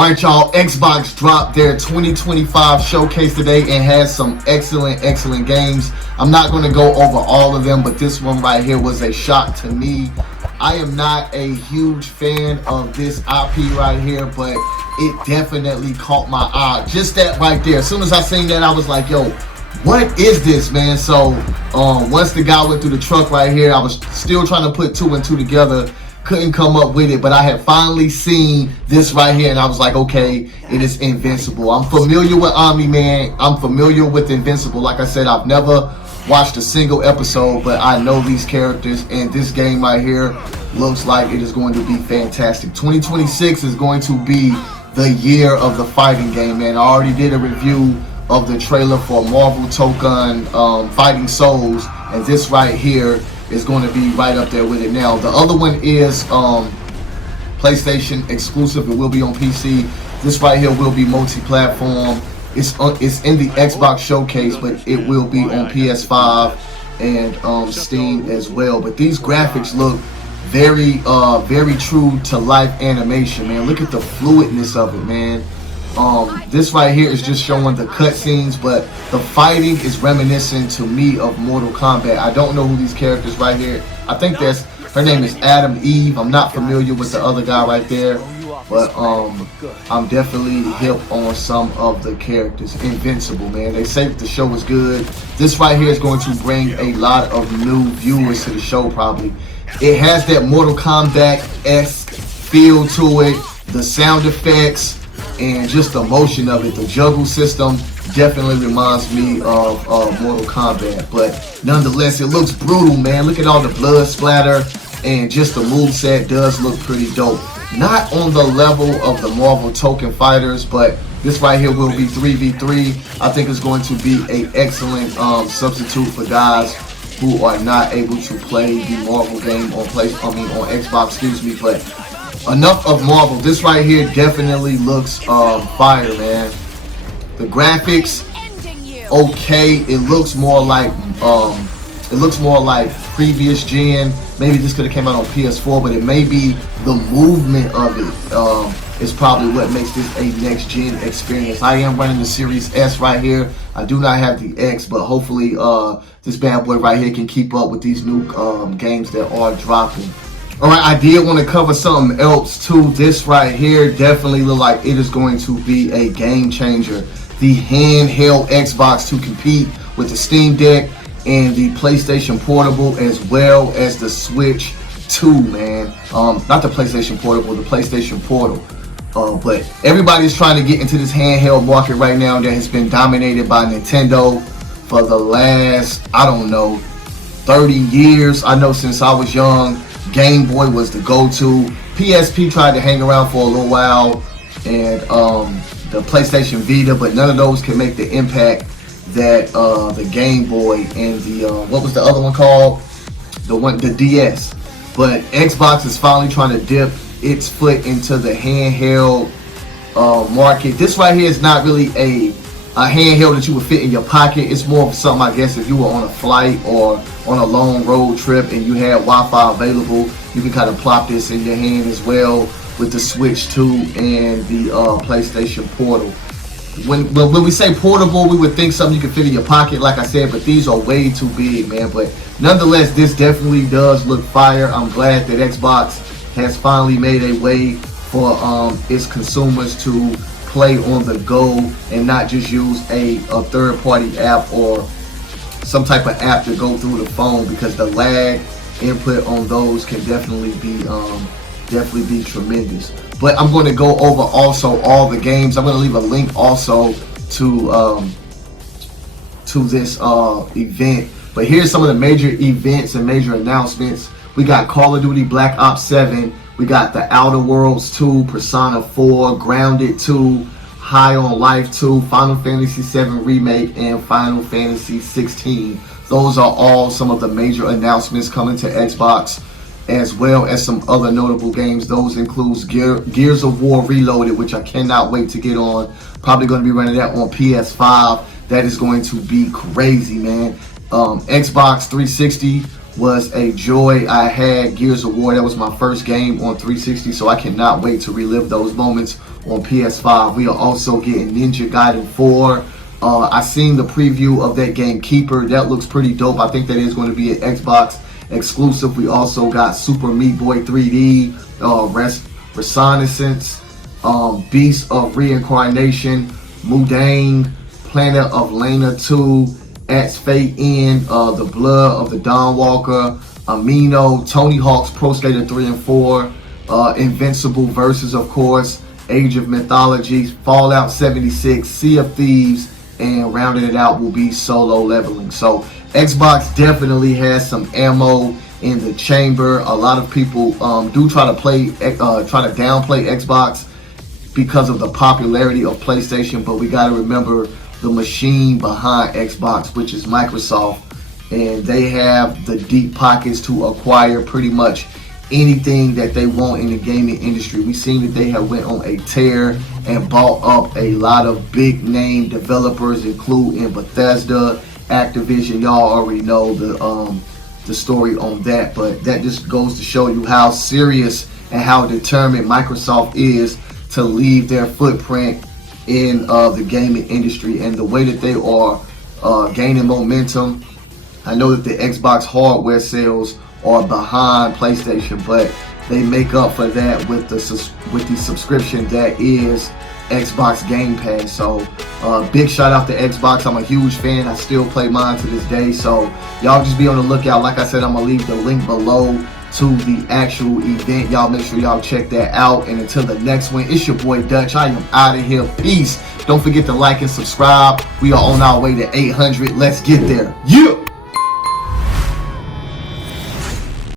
Alright y'all, Xbox dropped their 2025 showcase today and has some excellent games. I'm not going to go over all of them, but this one right here was a shock to me. I am not a huge fan of this IP right here, but it definitely caught my eye. Just that right there. As soon as I seen that, I was like, yo, what is this, man? So once the guy went through the truck right here, I was still trying to put two and two together. Couldn't come up with it, but I had finally seen this right here and I was like, okay, it is Invincible. I'm familiar with Omni, man. I'm familiar with Invincible. Like I said, I've never watched a single episode, but I know these characters, and this game right here looks like it is going to be fantastic. 2026 is going to be the year of the fighting game, man. I already did a review of the trailer for Marvel Token Fighting Souls, and this right here is going to be right up there with it. Now the other one is PlayStation exclusive. It will be on PC. This right here will be multi-platform. It's in the Xbox showcase, but it will be on PS5 and Steam as well. But these graphics look very true to life animation, man. Look at the fluidness of it, man. This right here is just showing the cutscenes, but the fighting is reminiscent to me of Mortal Kombat. I don't know who these characters right here. I think her name is Adam Eve. I'm not familiar with the other guy right there, but I'm definitely hip on some of the characters. Invincible, man. They say that the show is good. This right here is going to bring a lot of new viewers to the show, probably. It has that Mortal Kombat-esque feel to it. The sound effects and just the motion of it, the juggle system definitely reminds me of Mortal Kombat. But nonetheless, it looks brutal, man. Look at all the blood splatter, and just the moveset does look pretty dope. Not on the level of the Marvel Token Fighters, but this right here will be 3v3. I think it's going to be an excellent substitute for guys who are not able to play the Marvel game on Xbox, excuse me. But enough of Marvel. This right here definitely looks fire, man. The graphics, okay. It looks more like previous gen. Maybe this could have came out on PS4, but it may be the movement of it is probably what makes this a next gen experience. I am running the Series S right here. I do not have the X, but hopefully this bad boy right here can keep up with these new games that are dropping. Alright, I did want to cover something else too. This right here definitely look like it is going to be a game changer. The handheld Xbox to compete with the Steam Deck and the PlayStation Portable, as well as the Switch 2, man. Not the PlayStation Portable, the PlayStation Portal. But everybody's trying to get into this handheld market right now that has been dominated by Nintendo for the last, I don't know, 30 years. I know since I was young, Game Boy was the go-to. PSP tried to hang around for a little while, and the PlayStation Vita, but none of those can make the impact that the Game Boy and the what was the other one called? The DS. But Xbox is finally trying to dip its foot into the handheld market. This right here is not really a handheld that you would fit in your pocket. It's more of something, I guess, if you were on a flight or on a long road trip and you had Wi-Fi available, you can kind of plop this in your hand as well with the Switch 2 and the PlayStation Portal. When we say portable, we would think something you can fit in your pocket, like I said, but these are way too big, man. But nonetheless, this definitely does look fire. I'm glad that Xbox has finally made a way for its consumers to play on the go and not just use a third-party app or some type of app to go through the phone, because the lag input on those can definitely be tremendous. But I'm going to go over also all the games. I'm going to leave a link also to this event. But here's some of the major events and major announcements. We got Call of Duty Black Ops 7. We got The Outer Worlds 2, Persona 4, Grounded 2, High on Life 2, Final Fantasy 7 Remake, and Final Fantasy 16. Those are all some of the major announcements coming to Xbox, as well as some other notable games. Those includes Gears of War Reloaded, which I cannot wait to get on. Probably going to be running that on PS5. That is going to be crazy, man. Xbox 360 was a joy. I had Gears of War. That was my first game on 360, so I cannot wait to relive those moments on PS5. We are also getting Ninja Gaiden 4. I seen the preview of that game Keeper. That looks pretty dope. I think that is going to be an Xbox exclusive. We also got Super Meat Boy 3D, Renaissance, Beast of Reincarnation, Mudang, Planet of Lana 2, At Fate End, The Blood of the Dawnwalker, Amino, Tony Hawk's Pro Skater 3 and 4, Invincible Versus, of course, Age of Mythology, Fallout 76, Sea of Thieves, and rounding it out will be Solo Leveling. So Xbox definitely has some ammo in the chamber. A lot of people do try to downplay Xbox because of the popularity of PlayStation, but we got to remember the machine behind Xbox, which is Microsoft, and they have the deep pockets to acquire pretty much anything that they want in the gaming industry. We've seen that they have went on a tear and bought up a lot of big name developers, including Bethesda, Activision. Y'all already know the story on that, but that just goes to show you how serious and how determined Microsoft is to leave their footprint in the gaming industry, and the way that they are gaining momentum. I know that the Xbox hardware sales are behind PlayStation, but they make up for that with the subscription that is Xbox Game Pass. So big shout out to Xbox. I'm a huge fan. I still play mine to this day, so y'all just be on the lookout. Like I said, I'm gonna leave the link below to the actual event. Y'all make sure y'all check that out, and until the next one, it's your boy Dutch. I am out of here. Peace. Don't forget to like and subscribe. We are on our way to 800. Let's get there. Yeah.